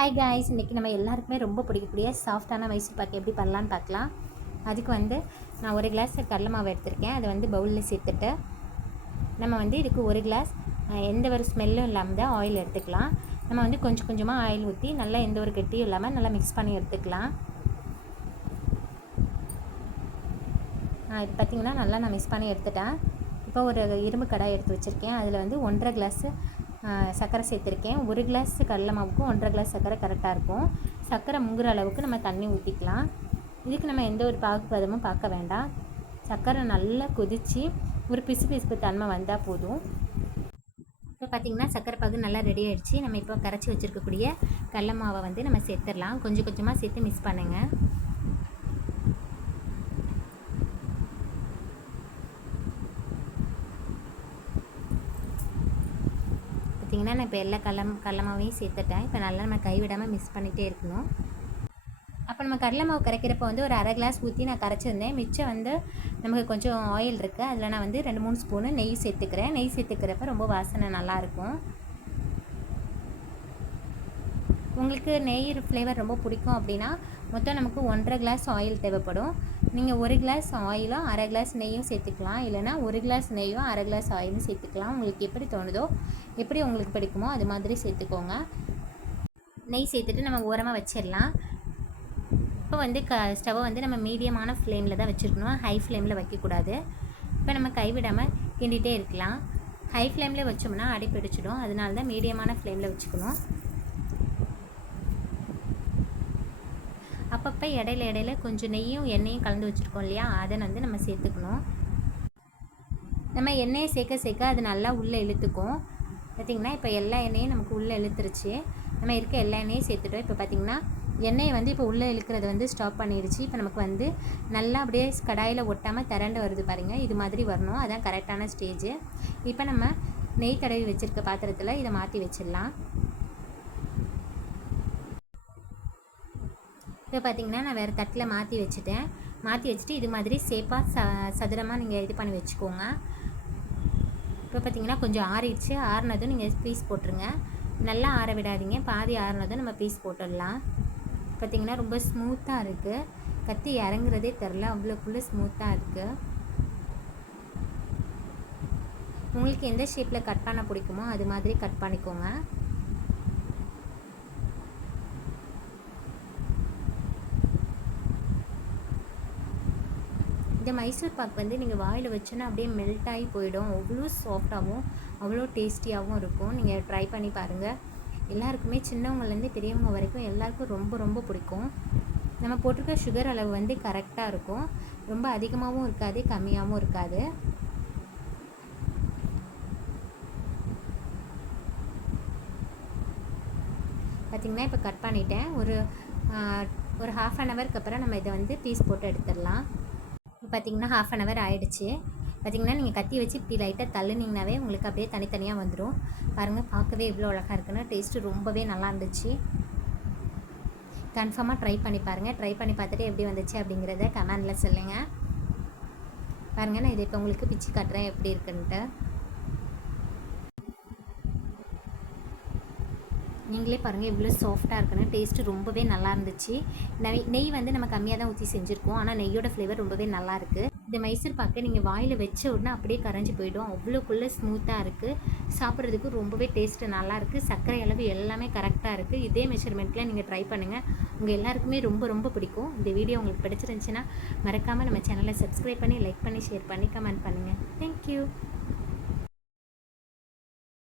Hi guys, இன்றைக்கி நம்ம எல்லாருக்குமே ரொம்ப பிடிக்கக்கூடிய சாஃப்டான மைசூர் பாக்கு எப்படி பண்ணலான்னு பார்க்கலாம். அதுக்கு நான் ஒரு கிளாஸ் கடலை மாவு எடுத்திருக்கேன். அதை பவுலில் சேர்த்துட்டு நம்ம இதுக்கு ஒரு கிளாஸ் எந்த ஒரு ஸ்மெல்லும் இல்லாமல் தான் ஆயில் எடுத்துக்கலாம். நம்ம கொஞ்சம் கொஞ்சமாக ஆயில் ஊற்றி நல்லா எந்த ஒரு கெட்டியும் இல்லாமல் நல்லா மிக்ஸ் பண்ணி எடுத்துக்கலாம். இது பார்த்திங்கன்னா நல்லா நான் மிக்ஸ் பண்ணி எடுத்துட்டேன். இப்போ ஒரு இரும்பு கடாய் எடுத்து வச்சுருக்கேன். அதில் 1.5 கிளாஸு சர்க்கரை சேர்த்துருக்கேன். ஒரு கிளாஸ் கடலை மாவுக்கும் 1.5 கிளாஸ் சர்க்கரை கரெக்டாக இருக்கும். சர்க்கரை முங்குற அளவுக்கு நம்ம தண்ணி ஊற்றிக்கலாம். இதுக்கு நம்ம எந்த ஒரு பாகுபதமும் பார்க்க வேண்டாம். சர்க்கரை நல்லா கொதித்து ஒரு பிசு தன்மை வந்தால் போதும். இப்போ பார்த்திங்கன்னா சர்க்கரை பாகு நல்லா ரெடி ஆகிடுச்சு. நம்ம இப்போ கரைச்சி வச்சுருக்கக்கூடிய கடலை மாவை நம்ம சேர்த்துடலாம். கொஞ்சம் கொஞ்சமாக சேர்த்து மிக்ஸ் பண்ணுங்கள். பார்த்திங்கன்னா நான் இப்போ எல்லா கடலை மாவையும் சேர்த்துட்டேன். இப்போ நல்லா நம்ம கைவிடாமல் மிக்ஸ் பண்ணிகிட்டே இருக்கணும். அப்போ நம்ம கடலை மாவு கரைக்கிறப்போ ஒரு அரை கிளாஸ் ஊற்றி நான் கரைச்சிருந்தேன். மிச்சம் நமக்கு கொஞ்சம் ஆயில் இருக்குது. அதில் நான் 2-3 ஸ்பூனு நெய் சேர்த்துக்கிறேன். நெய் சேர்த்துக்கிறப்ப ரொம்ப வாசனை நல்லாயிருக்கும். உங்களுக்கு நெய் ஃப்ளேவர் ரொம்ப பிடிக்கும் அப்படின்னா மொத்தம் நமக்கு 1.5 கிளாஸ் ஆயில் தேவைப்படும். நீங்கள் 1 கிளாஸ் ஆயிலும் அரை கிளாஸ் நெய்யும் சேர்த்துக்கலாம். இல்லைனா 1 கிளாஸ் நெய்யும் அரை கிளாஸ் ஆயிலும் சேர்த்துக்கலாம். உங்களுக்கு எப்படி தோணுதோ, எப்படி உங்களுக்கு பிடிக்குமோ அது மாதிரி சேர்த்துக்கோங்க. நெய் சேர்த்துட்டு நம்ம ஓரமாக வச்சிடலாம். இப்போ ஸ்டவ்வை நம்ம மீடியமான ஃப்ளேமில் தான் வச்சுருக்கணும். ஹை ஃப்ளேமில் வைக்கக்கூடாது. இப்போ நம்ம கைவிடாமல் கிண்டிகிட்டே இருக்கலாம். ஹை ஃப்ளேமில் வச்சோம்னா அடி பிடிச்சிடும். அதனால தான் மீடியமான ஃப்ளேமில் வச்சுக்கணும். அப்பப்போ இடையில கொஞ்சம் நெய்யும் எண்ணெயும் கலந்து வச்சுருக்கோம் இல்லையா, அதை நம்ம சேர்த்துக்கணும். நம்ம எண்ணெயை சேர்க்க அது நல்லா உள்ளே இழுத்துக்கும். பார்த்திங்கன்னா இப்போ எல்லா எண்ணெயும் நமக்கு உள்ளே இழுத்துருச்சு. நம்ம இருக்க எல்லா எண்ணெயும் சேர்த்துட்டோம். இப்போ பார்த்திங்கன்னா எண்ணெயை இப்போ உள்ளே இழுக்கிறது ஸ்டாப் பண்ணிடுச்சு. இப்போ நமக்கு நல்லா அப்படியே கடாயில் ஒட்டாமல் திரண்டு வருது பாருங்கள். இது மாதிரி வரணும். அதான் கரெக்டான ஸ்டேஜு. இப்போ நம்ம நெய் தடவி வச்சுருக்க பாத்திரத்தில் இதை மாற்றி வச்சிடலாம். இப்போ பார்த்திங்கன்னா நான் வேறு தட்டில் மாற்றி வச்சுட்டு இது மாதிரி சேப்பாக சதுரமாக நீங்கள் இது பண்ணி வச்சுக்கோங்க. இப்போ பார்த்திங்கன்னா கொஞ்சம் ஆறிடுச்சு. ஆறுனதும் நீங்கள் பீஸ் போட்டுருங்க. நல்லா ஆற விடாதீங்க. பாதி ஆறுனதும் நம்ம பீஸ் போட்டுடலாம். பார்த்திங்கன்னா ரொம்ப ஸ்மூத்தாக இருக்குது. கத்தி இறங்குறதே தெரில, அவ்வளோக்குள்ளே ஸ்மூத்தாக இருக்குது. உங்களுக்கு எந்த ஷேப்பில் கட் பண்ண பிடிக்குமோ அது மாதிரி கட் பண்ணிக்கோங்க. இந்த மைசூர் பாக் நீங்கள் வாயில் வச்சோன்னா அப்படியே மெல்ட் ஆகி போயிடும். அவ்வளோ சாஃப்டாகவும் அவ்வளோ டேஸ்டியாகவும் இருக்கும். நீங்கள் ட்ரை பண்ணி பாருங்கள். எல்லாருக்குமே சின்னவங்கலேருந்து பெரியவங்க வரைக்கும் எல்லாருக்கும் ரொம்ப ரொம்ப பிடிக்கும். நம்ம போட்டிருக்க சுகர் அளவு கரெக்டாக இருக்கும். ரொம்ப அதிகமாகவும் இருக்காது, கம்மியாகவும் இருக்காது. பார்த்திங்கன்னா இப்போ கட் பண்ணிட்டேன். ஒரு 1/2 அன் ஹவருக்கு அப்புறம் நம்ம இதை பீஸ் போட்டு எடுத்துடலாம். பார்த்திங்கன்னா 1/2 அன் ஹவர் ஆகிடுச்சு. பார்த்திங்கன்னா நீங்கள் கத்தி வச்சு இப்படி லைட்டாக தள்ளுனீங்கனாவே உங்களுக்கு அப்படியே தனித்தனியாக வந்துடும். பாருங்கள், பார்க்கவே எவ்வளோ அழகாக இருக்குன்னு. டேஸ்ட்டு ரொம்பவே நல்லா இருந்துச்சு. கன்ஃபார்மாக ட்ரை பண்ணி பாருங்கள். ட்ரை பண்ணி பார்த்துட்டு எப்படி வந்துச்சு அப்படிங்கிறத கமெண்டில் சொல்லுங்கள். பாருங்கள், நான் இதை இப்போ உங்களுக்கு பிச்சு காட்டுறேன் எப்படி இருக்குன்ட்டு. நீங்களே பாருங்கள் எவ்வளோ சாஃப்டாக இருக்குன்னு. டேஸ்ட்டு ரொம்பவே நல்லா இருந்துச்சு. நெய் நம்ம கம்மியாக தான் ஊற்றி செஞ்சுருக்கோம். ஆனால் நெய்யோட ஃப்ளேவர் ரொம்பவே நல்லாயிருக்கு. இந்த மைசூர் பாக்கை நீங்கள் வாயில் வச்ச உடனே அப்படியே கரைஞ்சி போயிடும். அவ்வளோக்குள்ளே ஸ்மூத்தாக இருக்குது. சாப்பிட்றதுக்கு ரொம்பவே டேஸ்ட்டு நல்லாயிருக்கு. சர்க்கரை அளவு எல்லாமே கரெக்டாக இருக்குது. இதே மெஷர்மெண்ட்டில் நீங்கள் ட்ரை பண்ணுங்கள். உங்கள் எல்லாருக்குமே ரொம்ப ரொம்ப பிடிக்கும். இந்த வீடியோ உங்களுக்கு பிடிச்சிருந்துச்சின்னா மறக்காமல் நம்ம சேனலை சப்ஸ்கிரைப் பண்ணி, லைக் பண்ணி, ஷேர் பண்ணி, கமெண்ட் பண்ணுங்கள். தேங்க்யூ.